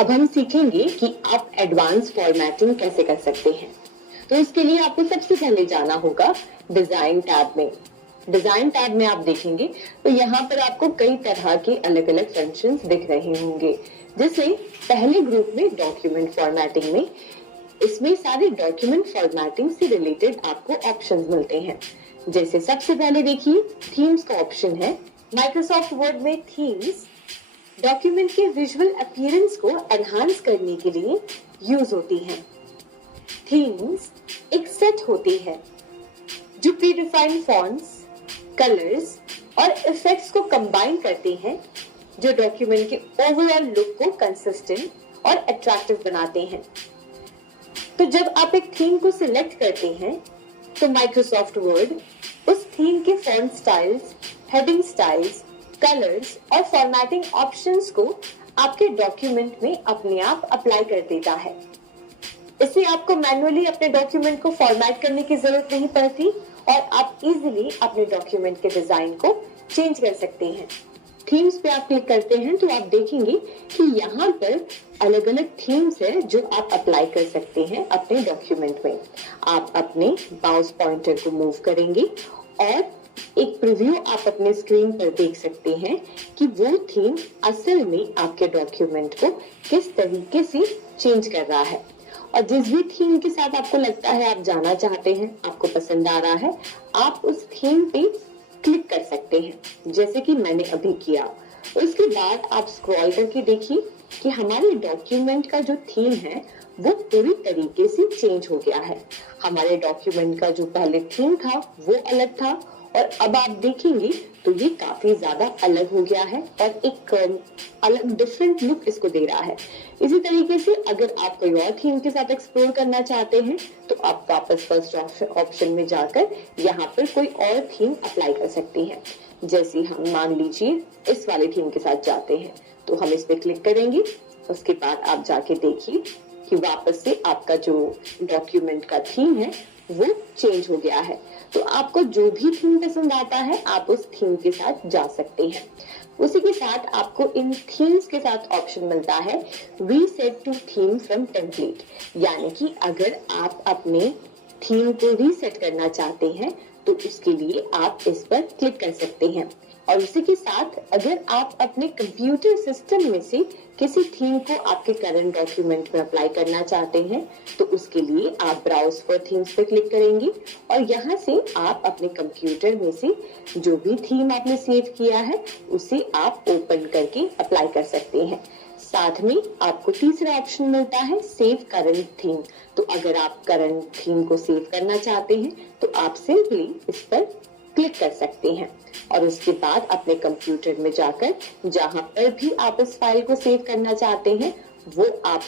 अब हम सीखेंगे कि आप एडवांस फॉर्मेटिंग कैसे कर सकते हैं। तो इसके लिए आपको सबसे पहले जाना होगा डिजाइन टैब में। डिजाइन टैब में आप देखेंगे तो यहाँ पर आपको कई तरह के अलग अलग फंक्शंस दिख रहे होंगे, जैसे पहले ग्रुप में डॉक्यूमेंट फॉर्मेटिंग में, इसमें सारे डॉक्यूमेंट फॉर्मेटिंग से रिलेटेड आपको ऑप्शंस मिलते हैं। जैसे सबसे पहले देखिए थीम्स का ऑप्शन है। माइक्रोसॉफ्ट वर्ड में थीम्स डॉक्यूमेंट के विजुअल अपीयरेंस को एनहांस करने के लिए यूज होती हैं। थीम्स एक सेट होती है जो प्री डिफाइंड फॉन्ट्स, कलर्स और इफेक्ट्स को कंबाइन करते हैं, जो डॉक्यूमेंट के ओवरऑल लुक को कंसिस्टेंट और अट्रैक्टिव बनाते हैं। तो जब आप एक थीम को सिलेक्ट करते हैं तो माइक्रोसॉफ्ट वर्ड उस थीम के font styles, heading styles, colours और फॉर्मेटिंग ऑप्शंस को आपके डॉक्यूमेंट में अपने आप अप्लाई कर देता है। इससे आपको मैन्युअली अपने डॉक्यूमेंट को फॉर्मेट करने की जरूरत नहीं पड़ती और आप इजीली अपने डॉक्यूमेंट के डिजाइन को चेंज कर सकते हैं। थीम्स पे आप क्लिक करते हैं तो आप देखेंगे कि यहाँ पर अलग अलग थीम्स है जो आप अप्लाई कर सकते हैं अपने डॉक्यूमेंट में। आप अपने माउस पॉइंटर को मूव करेंगे और एक प्रीव्यू आप अपने स्क्रीन पर देख सकते हैं कि वो थीम असल में आपके डॉक्यूमेंट को किस तरीके से चेंज कर रहा है। और जिस भी थीम के साथ आपको लगता है आप जाना चाहते हैं, आपको पसंद आ रहा है, आप उस थीम पे क्लिक कर सकते हैं, जैसे कि मैंने अभी किया। उसके बाद आप स्क्रॉल करके देखिए कि हमारे डॉक्यूमेंट का जो थीम है वो पूरी तरीके से चेंज हो गया है। हमारे डॉक्यूमेंट का जो पहले थीम था वो अलग था और अब आप देखेंगे तो ये काफी ज्यादा अलग हो गया है और एक अलग डिफरेंट लुक इसको दे रहा है। इसी तरीके से अगर आप कोई और थीम के साथ एक्सप्लोर करना चाहते हैं तो आप वापस फर्स्ट ऑप्शन में जाकर यहाँ पर कोई और थीम अप्लाई कर सकते हैं। जैसे हम मान लीजिए इस वाले थीम के साथ जाते हैं तो हम इस पे क्लिक करेंगे। उसके बाद आप जाके देखिए कि वापस से आपका जो डॉक्यूमेंट का थीम है वो चेंज हो गया है। तो आपको जो भी थीम पसंद आता है आप उस थीम के साथ जा सकते हैं। उसी के साथ आपको इन थीम्स के साथ ऑप्शन मिलता है reset to theme from template, यानी कि अगर आप अपने थीम को रीसेट करना चाहते हैं तो उसके लिए आप इस पर क्लिक कर सकते हैं। और उसी के साथ अगर आप अपने कंप्यूटर सिस्टम में से किसी थीम को आपके करंट डॉक्यूमेंट में अप्लाई करना चाहते हैं तो उसके लिए आप ब्राउज फॉर थीम्स पे क्लिक करेंगे और यहाँ से आप अपने कंप्यूटर में से जो भी थीम आपने सेव किया है उसे आप ओपन करके अप्लाई कर सकते हैं। साथ में आपको तीसरा ऑप्शन मिलता है सेव करंट थीम। तो अगर आप करंट थीम को सेव करना चाहते हैं तो आप सिंपली इस पर क्लिक कर सकते हैं और उसके बाद अपने कंप्यूटर में जाकर जहां पर भी आप इस फाइल को सेव करना चाहते हैं वो आप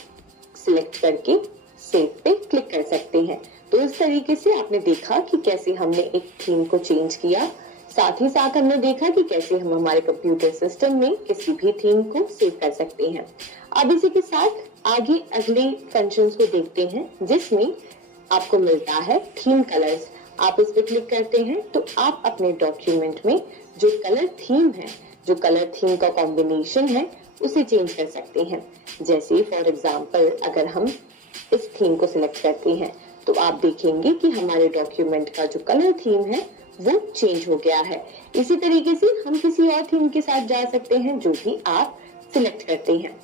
सिलेक्ट करके सेव पे क्लिक कर सकते हैं। तो इस तरीके से आपने देखा कि कैसे हमने एक थीम को चेंज किया, साथ ही साथ हमने देखा कि कैसे हम हमारे कंप्यूटर सिस्टम में किसी भी थीम को सेव कर सकते हैं। अब इसी के साथ आगे अगले फंक्शंस को देखते हैं जिसमें आपको मिलता है थीम कलर्स। आप इस पे क्लिक करते हैं तो आप अपने डॉक्यूमेंट में जो कलर थीम है, जो कलर थीम का कॉम्बिनेशन है उसे चेंज कर सकते हैं। जैसे फॉर एग्जांपल अगर हम इस थीम को सिलेक्ट करते हैं तो आप देखेंगे कि हमारे डॉक्यूमेंट का जो कलर थीम है वो चेंज हो गया है। इसी तरीके से हम किसी और थीम के साथ जा सकते हैं जो भी आप सिलेक्ट करते हैं।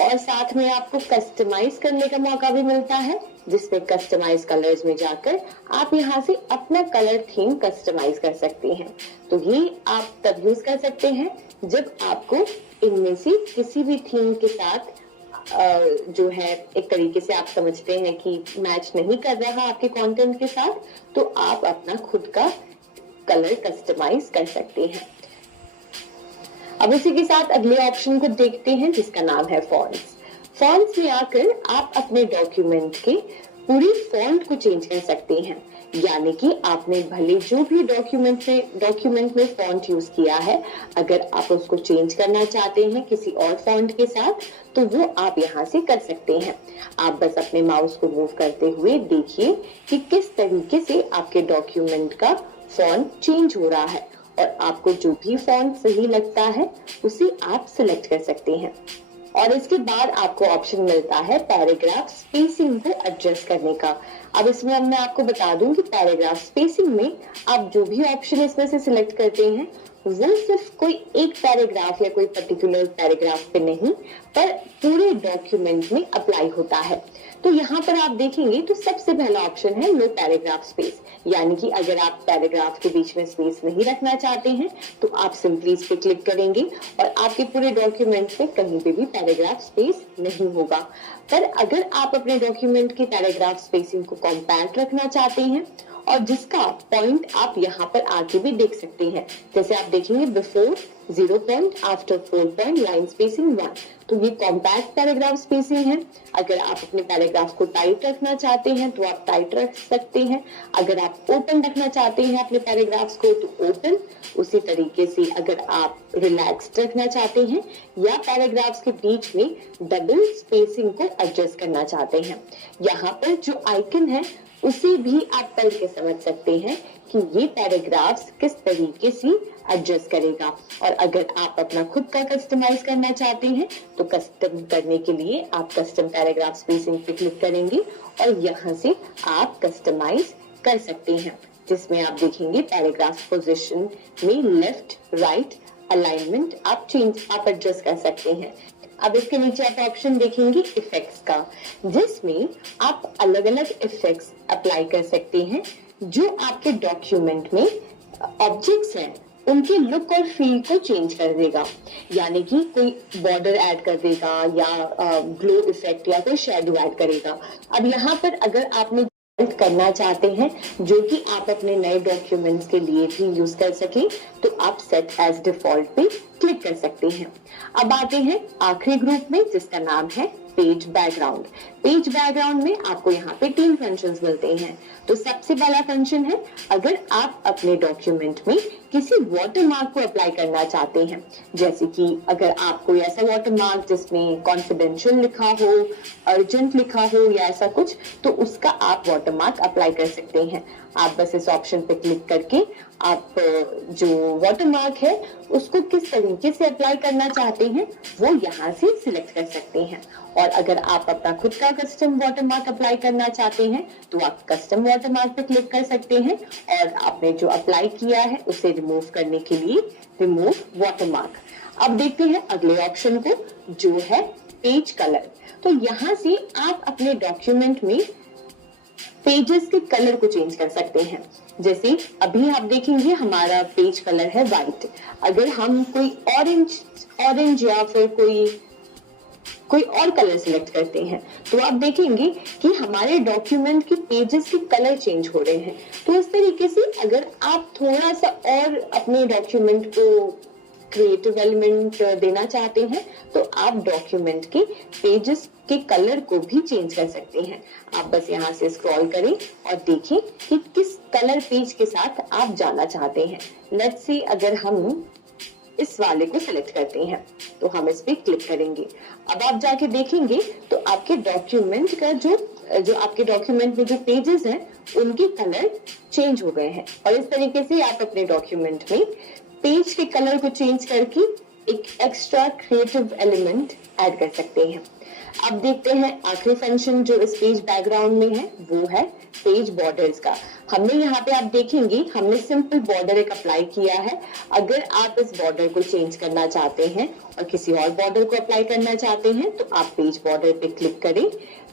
और साथ में आपको कस्टमाइज करने का मौका भी मिलता है जिसमें कस्टमाइज कलर्स में जाकर आप यहाँ से अपना कलर थीम कस्टमाइज कर सकते हैं। तो ये आप तब यूज कर सकते हैं जब आपको इनमें से किसी भी थीम के साथ जो है एक तरीके से आप समझते हैं कि मैच नहीं कर रहा आपके कंटेंट के साथ, तो आप अपना खुद का कलर कस्टमाइज कर सकते हैं। अब इसी के साथ अगले ऑप्शन को देखते हैं जिसका नाम है फॉन्ट्स। फॉन्ट्स में आकर आप अपने डॉक्यूमेंट के पूरी फॉन्ट को चेंज कर सकते हैं, यानी कि आपने भले जो भी डॉक्यूमेंट में फॉन्ट यूज किया है, अगर आप उसको चेंज करना चाहते हैं किसी और फॉन्ट के साथ तो वो आप यहाँ से कर सकते हैं। आप बस अपने माउस को मूव करते हुए देखिए कि किस तरीके से आपके डॉक्यूमेंट का फॉन्ट चेंज हो रहा है और आपको जो भी फॉन्ट सही लगता है उसे आप सिलेक्ट कर सकते हैं। और इसके बाद आपको ऑप्शन मिलता है पैराग्राफ स्पेसिंग को एडजस्ट करने का। अब इसमें अब मैं आपको बता दूं कि पैराग्राफ स्पेसिंग में आप जो भी ऑप्शन इसमें से सिलेक्ट करते हैं वो सिर्फ कोई एक पैराग्राफ या कोई पर्टिकुलर पैराग्राफ पे नहीं पर पूरे डॉक्यूमेंट में अप्लाई होता है। तो यहाँ पर आप देखेंगे तो सबसे पहला ऑप्शन है नो पैराग्राफ स्पेस, यानी कि अगर आप पैराग्राफ के बीच में स्पेस नहीं रखना चाहते हैं तो आप सिंपली इस पे क्लिक करेंगे और आपके पूरे डॉक्यूमेंट में कहीं पे भी पैराग्राफ स्पेस नहीं होगा। पर अगर आप अपने डॉक्यूमेंट की पैराग्राफ स्पेसिंग को कॉम्पैक्ट रखना चाहते हैं और जिसका पॉइंट आप यहाँ पर आके भी देख सकते हैं, जैसे आप देखेंगे before 0 point, after 4 point, line spacing 1, तो ये कॉम्पैक्ट पैराग्राफ स्पेसिंग है। अगर आप अपने पैराग्राफ को टाइट रखना चाहते हैं तो आप टाइट रख सकते हैं, अगर आप ओपन रखना चाहते हैं अपने पैराग्राफ्स को तो ओपन। उसी तरीके से अगर आप रिलैक्स्ड रखना चाहते हैं या पैराग्राफ्स के बीच में डबल स्पेसिंग को एडजस्ट करना चाहते हैं, यहाँ पर जो आइकन है उसे भी आप पढ़ के समझ सकते हैं कि ये पैराग्राफ्स किस तरीके से एडजस्ट करेगा। और अगर आप अपना खुद का कस्टमाइज करना चाहते हैं तो कस्टम करने के लिए आप कस्टम पैराग्राफ स्पेसिंग पे क्लिक करेंगे और यहाँ से आप कस्टमाइज कर सकते हैं, जिसमें आप देखेंगे पैराग्राफ पोजीशन में लेफ्ट राइट अलाइनमेंट आप एडजस्ट कर सकते हैं। अब इसके नीचे आप ऑप्शन देखेंगे इफेक्ट्स का, जिसमें आप अलग अलग इफेक्ट्स अप्लाई कर सकते हैं जो आपके डॉक्यूमेंट में ऑब्जेक्ट्स हैं उनके लुक और फील को चेंज कर देगा, यानी कि कोई बॉर्डर ऐड कर देगा या ग्लो इफेक्ट या कोई शेडो ऐड करेगा। अब यहाँ पर अगर आपने करना चाहते हैं जो कि आप अपने नए डॉक्यूमेंट्स के लिए भी यूज कर सकें तो आप सेट एज डिफॉल्ट पे क्लिक कर सकते हैं। अब आते हैं आखिरी ग्रुप में जिसका नाम है पेज बैकग्राउंड। पेज बैकग्राउंड में आपको यहाँ पे 3 फंक्शंस मिलते हैं। तो सबसे पहला फंक्शन है अगर आप अपने डॉक्यूमेंट में किसी वाटरमार्क को अप्लाई करना चाहते हैं, जैसे कि अगर आप कोई ऐसा वाटरमार्क जिसमें कॉन्फिडेंशियल लिखा हो, अर्जेंट लिखा हो या ऐसा कुछ, तो उसका आप वाटरमार्क अप्लाई कर सकते हैं। आप बस इस ऑप्शन पे क्लिक करके आप जो वाटरमार्क है उसको किस तरीके से अप्लाई करना चाहते हैं वो यहाँ से सिलेक्ट कर सकते हैं। और अगर आप अपना खुद का कस्टम वाटरमार्क अप्लाई करना चाहते हैं तो आप कस्टम वाटरमार्क पे क्लिक कर सकते हैं और आपने जो अप्लाई किया है उसे रिमूव करने के लिए रिमूव वाटरमार्क। अब देखते हैं अगले ऑप्शन को जो है पेज कलर। तो यहाँ से आप अपने डॉक्यूमेंट में पेजेस के कलर को चेंज कर सकते हैं। जैसे अभी आप देखेंगे हमारा पेज कलर है व्हाइट, अगर हम कोई ऑरेंज या फिर कोई और कलर सिलेक्ट करते हैं तो आप देखेंगे कि हमारे डॉक्यूमेंट के पेजेस के कलर चेंज हो रहे हैं। तो इस तरीके से अगर आप थोड़ा सा और अपने डॉक्यूमेंट को क्रिएटिव एलिमेंट देना चाहते हैं तो आप डॉक्यूमेंट के पेजेस के कलर को भी चेंज कर सकते हैं। आप बस यहाँ से स्क्रॉल करें और देखें कि किस कलर पेज के साथ आप जाना चाहते हैं। लेट्स से अगर हम इस वाले को सिलेक्ट करते हैं तो हम इस पे क्लिक करेंगे। अब आप जाके देखेंगे तो आपके डॉक्यूमेंट का जो आपके डॉक्यूमेंट में जो पेजेस हैं उनके कलर चेंज हो गए हैं। और इस तरीके से आप अपने डॉक्यूमेंट में पेज के कलर को चेंज करके एक एक्स्ट्रा क्रिएटिव एलिमेंट ऐड कर सकते हैं। अब देखते हैं आखिरी फंक्शन जो इस पेज बैकग्राउंड में है वो है पेज बॉर्डर्स का। हमने यहाँ पे आप देखेंगे हमने सिंपल बॉर्डर एक अप्लाई किया है। अगर आप इस बॉर्डर को चेंज करना चाहते हैं और किसी और बॉर्डर को अप्लाई करना चाहते हैं तो आप पेज बॉर्डर पे क्लिक करें।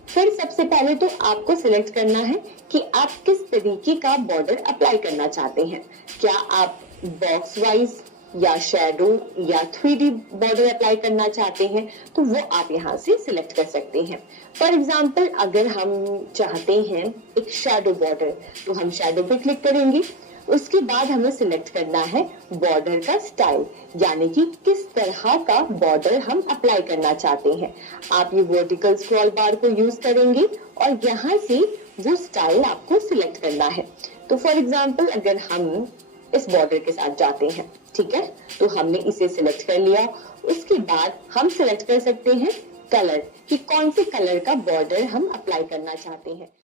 फिर सबसे पहले तो आपको सिलेक्ट करना है कि आप किस तरीके का बॉर्डर अप्लाई करना चाहते हैं। क्या आप बॉक्स वाइज या शैडो या 3D बॉर्डर अप्लाई करना चाहते हैं तो वो आप यहाँ से सिलेक्ट कर सकते हैं। फॉर एग्जाम्पल अगर हम चाहते हैं एक शैडो बॉर्डर तो हम शैडो पे क्लिक करेंगे। उसके बाद हमें सिलेक्ट करना है बॉर्डर का स्टाइल, यानी कि किस तरह का बॉर्डर हम अप्लाई करना चाहते हैं। आप ये वर्टिकल स्क्रॉल बार को यूज करेंगे और यहाँ से वो स्टाइल आपको सिलेक्ट करना है। तो फॉर एग्जाम्पल अगर हम इस बॉर्डर के साथ जाते हैं, ठीक है, तो हमने इसे सिलेक्ट कर लिया। उसके बाद हम सिलेक्ट कर सकते हैं कलर कि कौन से कलर का बॉर्डर हम अप्लाई करना चाहते हैं।